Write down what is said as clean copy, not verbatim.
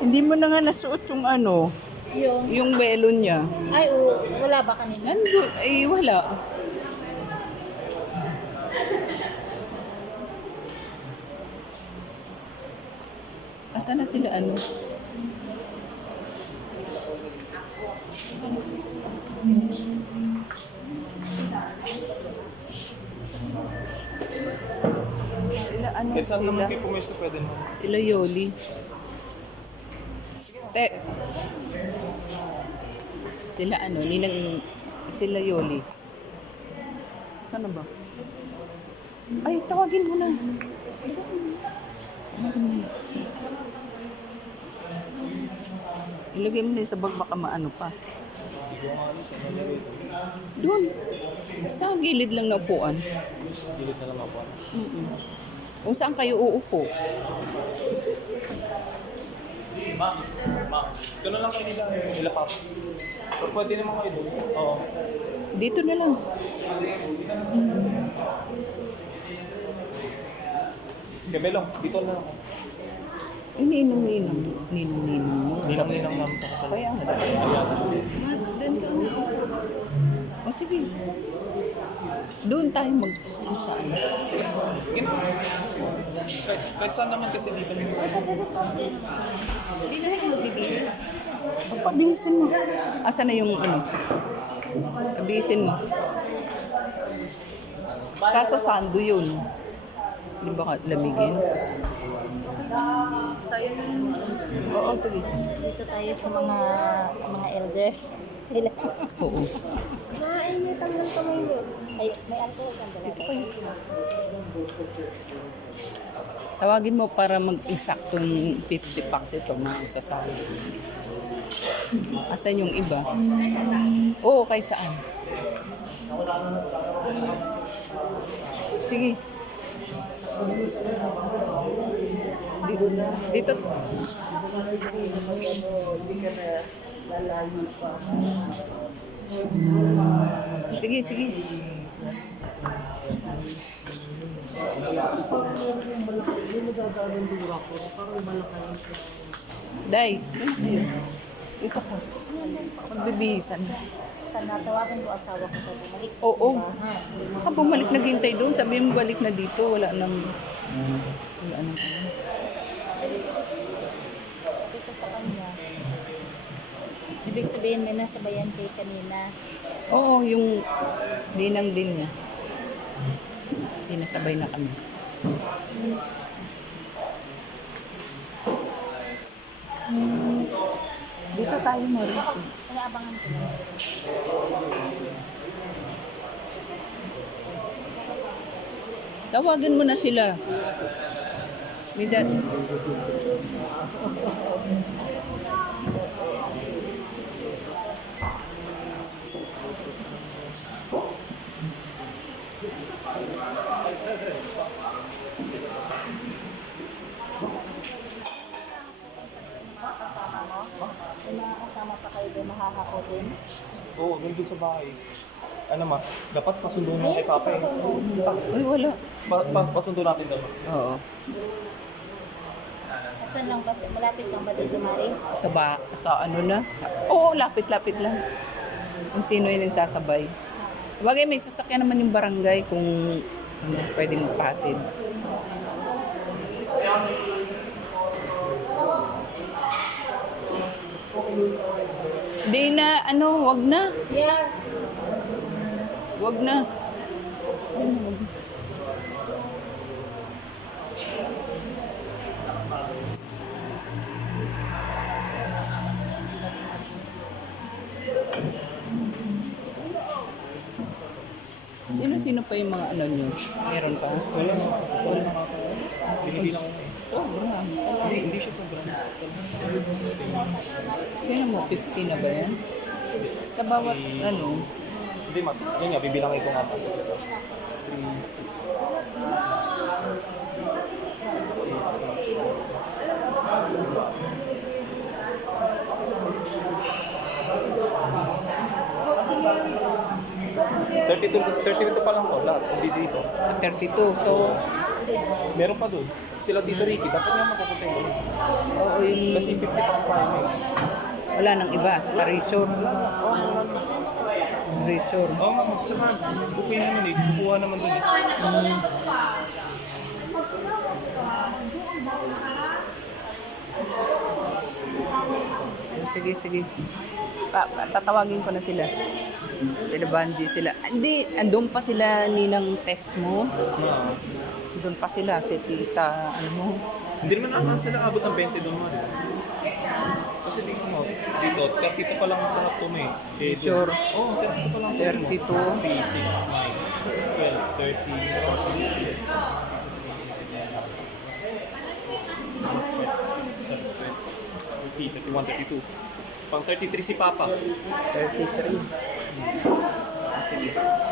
Hindi mo na nga nasuot yung ano, yung belo niya. Ay, wala ba kanina? Nandun, ay wala. Asa na sila ano? Sila ano Kahit saan naman sila? kayo pumesto pwede mo. Sila Yoli. Sila ano, sila Yoli. Saan na ba? Ay, tawagin mo na. Ilagay mo na sa bag, baka maano pa. Doon. Sa gilid lang na upuan. Silid na lang ako. Kung saan kayo uupo. Ma, ito na lang kayo nila papa. Pero pwede naman kayo doon. Oo. Dito na lang. Gabelong, dito na lang ako. Iniinom mo. Ninang-ninang namin sa kasal. Kaya nga. Doon ka. O sige. Doon tayo mag-isa. Ginawa. Kahit saan naman kasi dito. Hindi na siya magbibigis. Pabilisin mo. Asa na yung ano? Pabilisin mo. Kaso sando yun. Di ba lamigin? Oo, sige. Dito tayo sa mga elder. Oo. Mainitan lang kamay mo. Ay, may alcohol kang dala. Dito kayo. Tawagin mo para mag-exactong 50 packs ito na sasali. Asan yung iba? Oo, kahit saan. Sige. Dito. Sige, sige. Day, ito ka. Magbibihisan. Natawagan ko asawa ko pag bumalik sa Oo. simbahan. Baka bumalik na gintay doon. Sabi mo balik na dito. Wala nang... Wala nang... Dito sa kanya. Ibig sabihin may nasabayan kay kanina. Oo, yung dinang din niya. Pinasabay na kami. Dito tayo, Mauricio. Inaabangan ko lang. Tawagan mo na sila. Midat. May mga kasama pa kayo doon mahahakotin. Oo, nandun sa bahay. Ano ma, dapat pasundo na kay Papa eh. Ay, wala. Pasundo natin doon. Oo. Saan lang ba? Malapit lang ba dito, Mari? Sa ano na? Oo, lapit-lapit lang. Kung sino yun yung sasabay. Bagay, may sasakyan naman yung barangay kung ano, pwedeng magpatid. Di na, ano, wag na. Yeah. Wag na. Sino-sino pa yung mga ano nyo? Meron pa? Wala. Binibilang ko. Sobra. Hindi siya sobrang. Kaya mo, 50 na ba yan? Sa bawat ano? Hindi ma, yun nga, bibilangin ko nga pa. 32 pa lang po lahat. Hindi dito. 32. So, Meron pa doon. Sila Tito Ricky, dapat nga mapupunta yun. oo, yung Kasi 50 packs tayo eh. wala nang iba. Razor. Razor. Oo nga, tsaka bukuin naman eh. Kukuha naman doon eh. Sige, sige. Tatawagin ko na sila. Sila Banji sila. Hindi, andun pa sila ninang test mo. Doon pa sila, si tita, ano mo. Hindi naman naman sila abot ng 20 doon man. Kasi dito mo, dito, 32 pa lang lahat to eh. Eh, doon- Sure. Oo, 32 pa lang. 32. 3, 6, 9, 12, 13, 14, 31, 32. Pang 33 si Papa. 33. Sige.